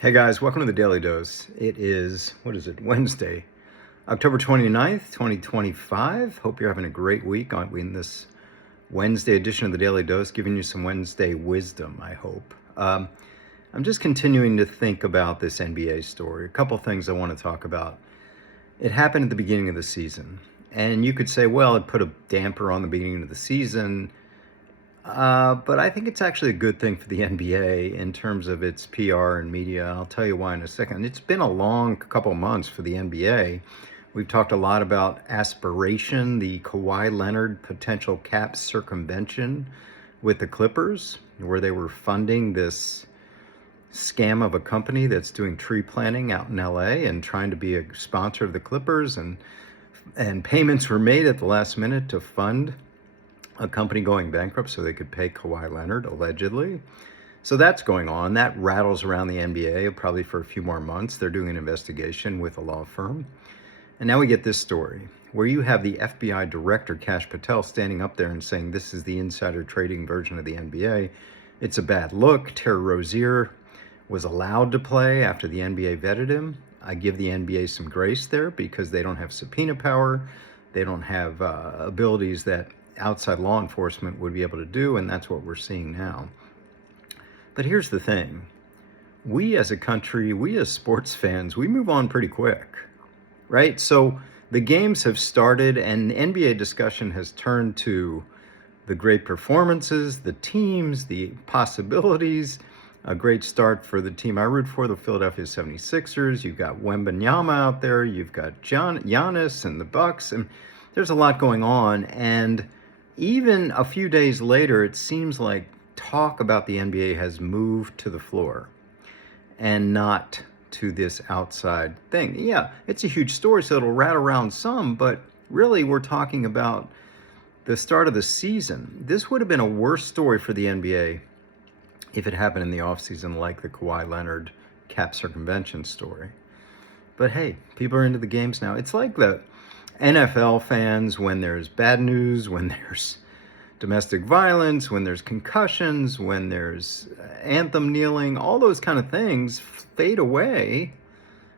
Hey guys, welcome to the Daily Dose. It is, Wednesday, October 29th, 2025. Hope you're having a great week in this Wednesday edition of the Daily Dose, giving you some Wednesday wisdom, I hope. I'm just continuing to think about this NBA story. A couple things I want to talk about. It happened at the beginning of the season, and you could say, well, it put a damper on the beginning of the season. But I think it's actually a good thing for the NBA in terms of its PR and media. I'll tell you why in a second. It's been a long couple months for the NBA. We've talked a lot about aspiration, the Kawhi Leonard potential cap circumvention with the Clippers, where they were funding this scam of a company that's doing tree planting out in LA and trying to be a sponsor of the Clippers, and payments were made at the last minute to fund a company going bankrupt so they could pay Kawhi Leonard, allegedly. So that's going on. That rattles around the NBA probably for a few more months. They're doing an investigation with a law firm. And now we get this story where you have the FBI director, Kash Patel, standing up there and saying this is the insider trading version of the NBA. It's a bad look. Terry Rozier was allowed to play after the NBA vetted him. I give the NBA some grace there because they don't have subpoena power. They don't have abilities that outside law enforcement would be able to do, and that's what we're seeing now. But here's the thing. We as a country, we as sports fans, we move on pretty quick, right? So the games have started and NBA discussion has turned to the great performances, the teams, the possibilities. A great start for the team I root for, the Philadelphia 76ers. You've got Wembanyama out there. You've got Giannis and the Bucks. And there's a lot going on. And even a few days later, it seems like talk about the NBA has moved to the floor and not to this outside thing. Yeah, it's a huge story, so it'll rat around some, but really we're talking about the start of the season. This would have been a worse story for the NBA if it happened in the offseason, like the Kawhi Leonard cap circumvention story. But hey, people are into the games now. It's like the NFL fans when there's bad news, when there's domestic violence, when there's concussions, when there's anthem kneeling, all those kind of things fade away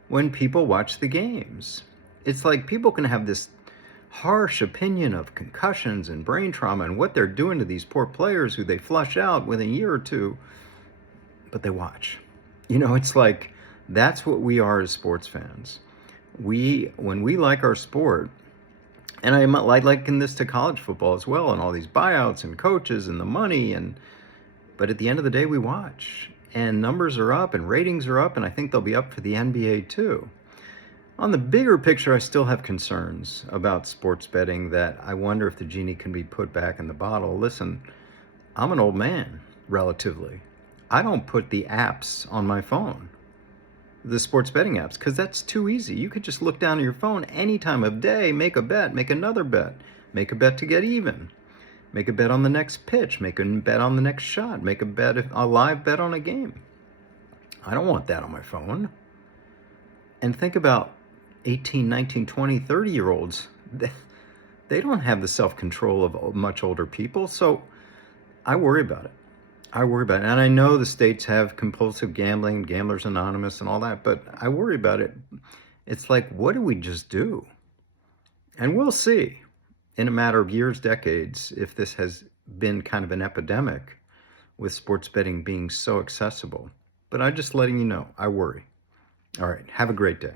when people watch the games. It's like people can have this harsh opinion of concussions and brain trauma and what they're doing to these poor players who they flush out within a year or two, but they watch. It's like that's what we are as sports fans. When we like our sport, and I liken this to college football as well, and all these buyouts and coaches and the money, but at the end of the day, we watch, and numbers are up and ratings are up, and I think they'll be up for the NBA too. On the bigger picture, I still have concerns about sports betting that I wonder if the genie can be put back in the bottle. Listen, I'm an old man, relatively. I don't put the apps on my phone, the sports betting apps, because that's too easy. You could just look down at your phone any time of day, make a bet, make another bet, make a bet to get even, make a bet on the next pitch, make a bet on the next shot, make a live bet on a game. I don't want that on my phone. And think about 18, 19, 20, 30-year-olds. They don't have the self-control of much older people, so I worry about it. And I know the states have compulsive gambling, Gamblers Anonymous and all that, but I worry about it. It's like, what do we just do? And we'll see in a matter of years, decades, if this has been kind of an epidemic with sports betting being so accessible. But I'm just letting you know, I worry. All right, have a great day.